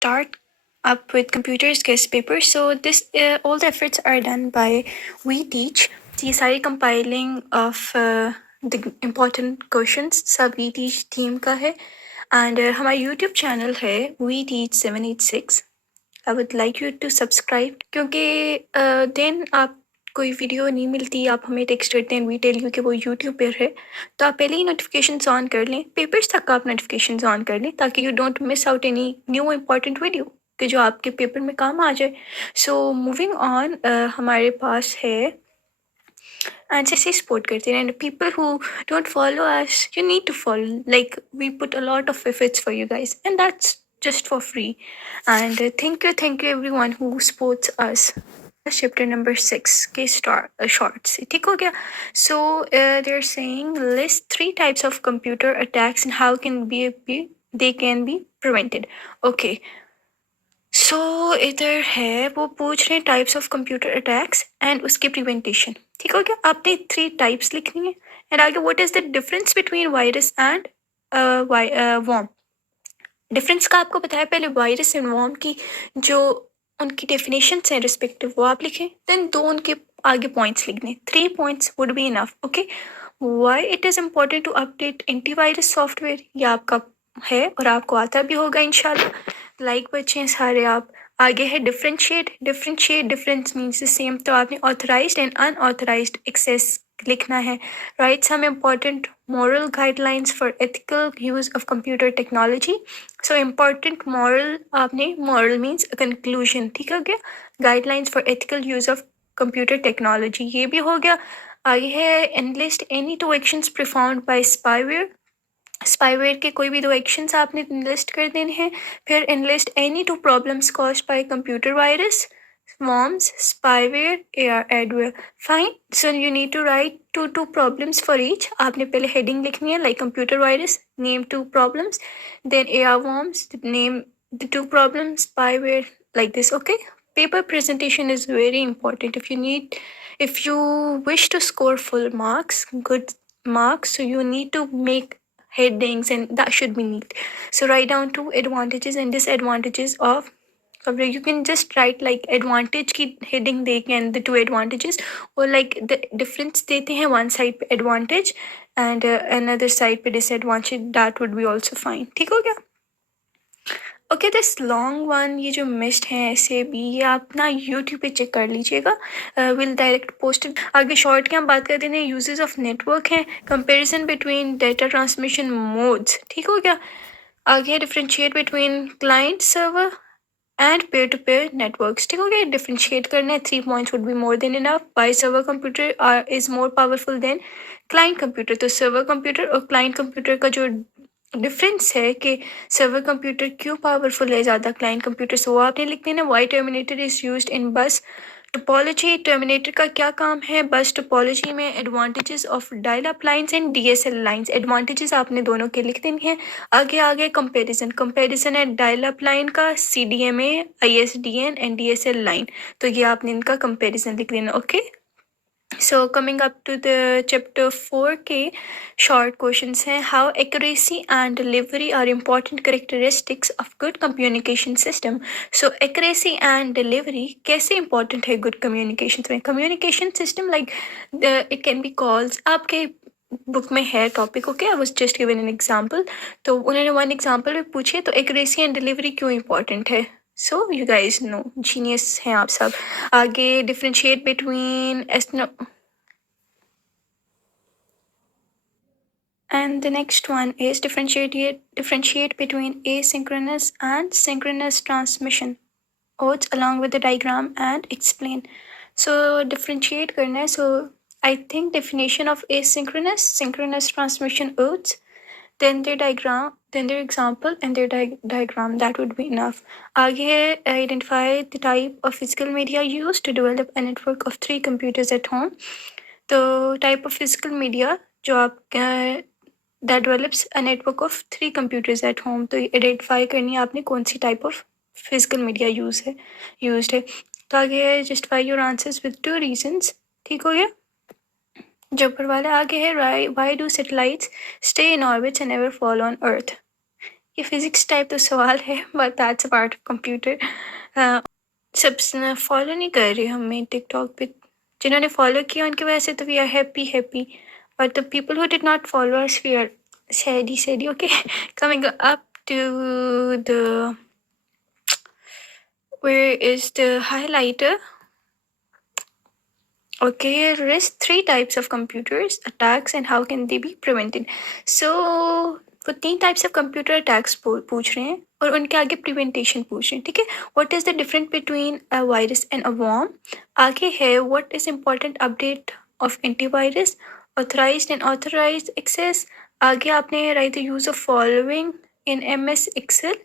start up with computers guest paper. So this all the efforts are done by We Teach. ये सारी compiling of the important questions सब We Teach team का है and हमारा YouTube channel है We Teach 786. I would like you to subscribe क्योंकि then आप कोई वीडियो नहीं मिलती आप हमें टेक्स्ट करते हैं वी टेल यू कि वो यूट्यूब पर है तो आप पहले ही नोटिफिकेशंस ऑन कर लें पेपर्स तक आप नोटिफिकेशंस ऑन कर लें ताकि you don't miss out any new important video कि जो आपके पेपर में काम आ जाए सो मूविंग ऑन हमारे पास है and जैसे सपोर्ट करते हैं and people who don't follow us you need to follow like we put a lot of efforts for you guys and that's just for free and thank you everyone who supports us chapter number 6 के shorts ठीक हो गया so they're saying list 3 types of computer attacks and how can they can be prevented okay so इधर है वो पूछ रहे हैं types of computer attacks and उसके प्रिवेंटेशन ठीक हो गया आपने 3 टाइप्स लिखनी है एंड आगे what is the difference between virus and worm difference का आपको बताया पहले वायरस एंड वॉर्म की जो उनकी डेफिनेशन है रिस्पेक्टिव वो आप लिखें देन 2 उनके आगे पॉइंट्स लिखने 3 points would be enough okay why it is important to update antivirus software ये आपका है और आपको आता भी होगा इंशाल्लाह लाइक बच्चे हैं सारे आप आगे है डिफरेंशिएट डिफरेंस मीन्स सेम तो आपने ऑथराइज्ड एंड अनऑथराइज्ड एक्सेस लिखना है right some important moral guidelines for ethical use of computer technology so important moral means a conclusion ठीक हो गया guidelines for ethical use of computer technology ये भी हो गया आगे है enlist any 2 actions performed by spyware के कोई भी 2 actions आपने enlist कर देने हैं फिर enlist any 2 problems caused by computer virus worms, spyware, adware. Fine. So you need to write two problems for each. आपने पहले heading लिखनी है like computer virus, name 2 problems. Then AR worms, name the 2 problems. Spyware, like this. Okay. Paper presentation is very important. If you wish to score full marks, good marks, so you need to make headings and that should be neat. So write down 2 advantages and disadvantages of you can just write like advantage की heading देके and the 2 advantages or like the difference देते हैं one side पे advantage and another side पे disadvantage that would be also fine ठीक हो गया okay this long one ये जो missed हैं ऐसे भी ये आप ना YouTube पे चेक कर लीजिएगा will direct post it आगे short की हम बात करते हैं uses of network हैं comparison between data transmission modes ठीक हो गया आगे differentiate between client server and peer-to-peer networks ठीक हो गया differentiate करना है 3 points would be more than enough why server computer is more powerful than client computer तो server computer और client computer का जो डिफरेंस है कि सर्वर कंप्यूटर क्यों पावरफुल है ज़्यादा क्लाइंट कंप्यूटर से वो आपने लिख देना why terminator is used in bus topology terminator का क्या काम है बस टोपोलॉजी में advantages of dial up lines and DSL lines advantages आपने दोनों के लिख देने हैं आगे कंपैरिजन है डायल अप लाइन का CDMA ISDN and DSL line तो ये आपने इनका कंपैरिजन लिख देना okay So coming up to the chapter 4 के short questions हैं how accuracy and delivery are important characteristics of good communication system. So accuracy and delivery कैसे important है good communication में communication system like it can be calls आपके बुक में है topic okay I was just given an example तो उन्होंने 1 एग्जांपल भी पूछे तो accuracy and delivery क्यों important है So you guys know genius हैं आप सब आगे differentiate between and the next one is differentiate between asynchronous and synchronous transmission odes along with the diagram and explain so differentiate करना है so I think definition of asynchronous synchronous transmission odes then their diagram, then their example and their diagram that would be enough. आगे identify the type of physical media used to develop a network of 3 computers at home. The type of physical media जो आप that develops a network of 3 computers at home. तो identify करनी है आपने कौन सी type of physical media used है. तो आगे justify your answers with 2 reasons. ठीक हो गया? जब पर वाले आगे है why do satellites stay in orbit and never fall on Earth? ये फिजिक्स टाइप तो सवाल है, but that's a part of computer. सब फॉलो नहीं कर रहे हमें टिकटॉक पे. जिन्होंने फॉलो किया उनकी वजह से तो we are happy, but the people who did not follow us we are sad. Okay, coming up to the where is the highlighter. Okay, list 3 types of computers attacks and how can they be prevented. So वो 3 types of computer attacks पूछ रहे हैं और उनके आगे preventation पूछ रहे हैं. ठीक है, what is the difference between a virus and a worm. आगे है what is important update of antivirus, authorized and authorized access. आगे आपने write the use of following in MS Excel.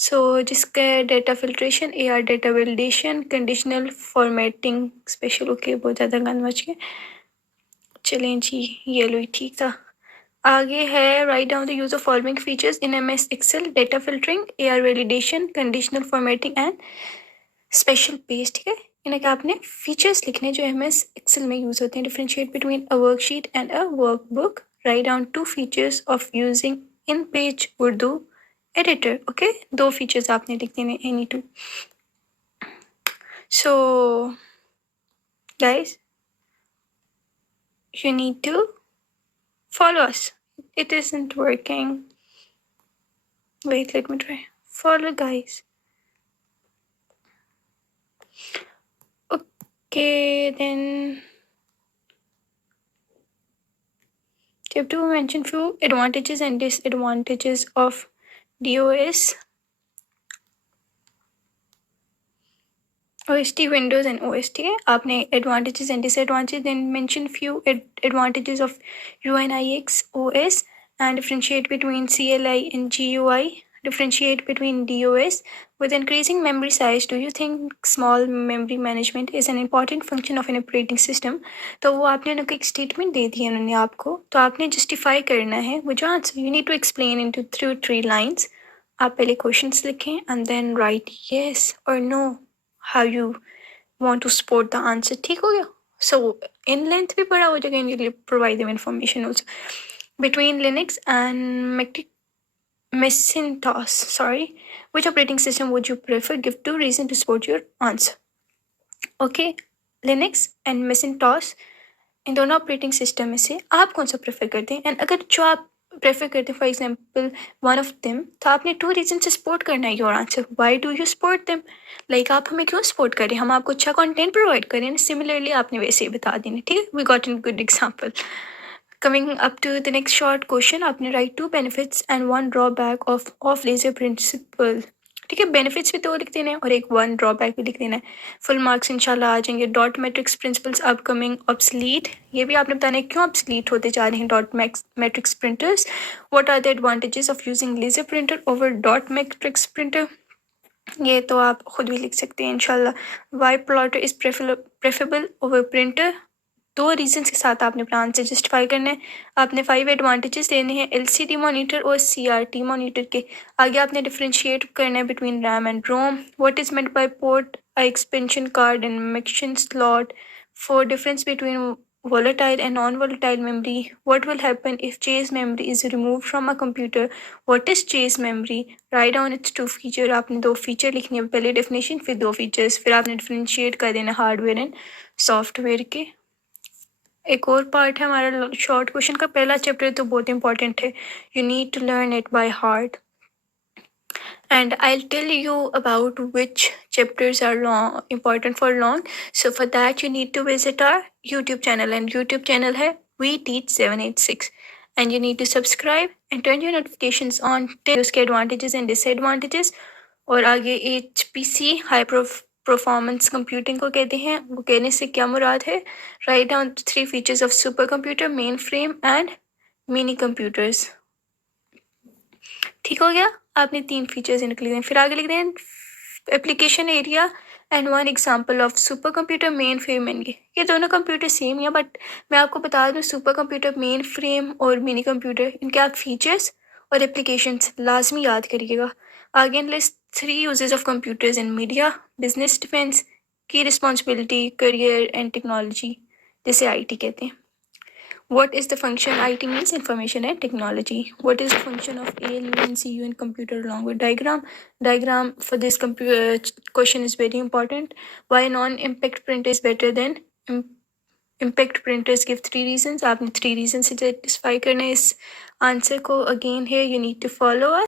सो जिसका data filtration, AR data validation, conditional formatting special. Okay, बहुत ज़्यादा गान बच गए. चलें जी, ये लो ठीक था. आगे है write down the use of following features in MS Excel, data filtering, AR validation, conditional formatting and special page. ठीक है, इन्हें क्या आपने फीचर्स लिखने जो MS Excel में यूज होते हैं. Differentiate between a worksheet and a workbook. Write down 2 features of using in page Urdu editor. Okay, 2 फीचर्स आपने लिख देने, एनी 2. So guys, you need to follow us. It isn't working. Wait, let me try. Follow guys. Okay, then chapter 2 mention few advantages and disadvantages of DOS, OST, Windows and OST. आपने advantages and disadvantages, then mention few advantages of UNIX OS and differentiate between CLI and GUI. Differentiate between DOS. With increasing memory size, do you think small memory management is an important function of an operating system? तो वो आपने उनको एक स्टेटमेंट दे दी है उन्होंने आपको, तो आपने जस्टिफाई करना है वो जो answer. You need to explain into through 3 lines. आप पहले क्वेश्चंस लिखें एंड देन राइट येस और no how you want to support the answer. ठीक हो गया. So in length भी बड़ा हो जाएगा, and you'll provide them information also. Between Linux and Macintosh, sorry, which operating system would you prefer? Give 2 reasons to support your answer. Okay, Linux and Macintosh, इन दोनों operating system में से आप कौन सा प्रेफर करते हैं. एंड अगर जो आप प्रेफर करते हैं for example one of them, तो आपने 2 रीजन से सपोर्ट करना है your answer. Why do you support them. Like आप हमें क्यों सपोर्ट करें, हम आपको अच्छा कंटेंट प्रोवाइड करें. सिमिलरली आपने वैसे ही बता देना. ठीक है, we got in good example. Coming up to the next short question, आपने write 2 benefits and 1 drawback of laser principle. ठीक है, बेनिफिट्स भी 2 लिख देना है और एक 1 ड्रॉबैक भी लिख देना है. फुल मार्क्स इंशाल्लाह आ जाएंगे. Dot matrix principles upcoming obsolete, ये भी आपने बताना है क्यों ऑब्सलीट होते जा रहे हैं dot matrix printers. What are the advantages of using laser printer over dot matrix printer, ये तो आप खुद भी लिख सकते हैं इंशाल्लाह. Why plotter is preferable over printer. 2 reasons के साथ आपने अपना आंसर जस्टिफाई करना है. आपने 5 एडवांटेजेस देने हैं LCD मॉनिटर और CRT मॉनिटर के. आगे आपने डिफरेंशिएट करना है between RAM and ROM. What is meant by port, expansion card and मिक्शन slot. For difference between volatile and non-volatile memory. What will happen if chase memory is removed from a computer? What is chase memory? Write down its 2 feature. आपने 2 फीचर लिखने हैं, पहले डेफिनेशन फिर 2 फीचर्स, फिर आपने डिफरेंशिएट कर देना हार्डवेयर एंड सॉफ्टवेयर के. एक और पार्ट है हमारा शॉर्ट क्वेश्चन का. पहला चैप्टर तो बहुत इंपॉर्टेंट है, you need to learn it by heart. And I'll tell you about which chapters are important for long. So for that you need to visit our YouTube channel, and YouTube channel है We Teach 786, and you need to subscribe and turn your notifications on till उसके advantages and disadvantages. और आगे HPC high performance computing को कहते हैं. वो कहने से क्या मुराद है. Write down 3 features of super computer, main frame and mini computers. ठीक हो गया, आपने 3 फीचर्स निकल गए. फिर आगे लिख दें application area and 1 example of super computer, main frame and ये दोनों कंप्यूटर सेम है, बट मैं आपको बता दूं सुपर कंप्यूटर, मेन फ्रेम और मिनी कंप्यूटर, इनके आप फीचर्स और एप्लीकेशंस लाजमी याद करिएगा. आगे लिस्ट 3 uses of computers in media, business, defence, की रिस्पॉन्सिबिलिटी, करियर एंड टेक्नोलॉजी, जिसे IT कहते हैं. What is the function? IT means information and technology. What is the function of ALU and CU in computer along with diagram? Diagram for this question is very important. Why non-impact print is better than impact printers? Give 3 reasons. आपने 3 reasons से satisfy करना है इस answer को. Again here you need to follow us.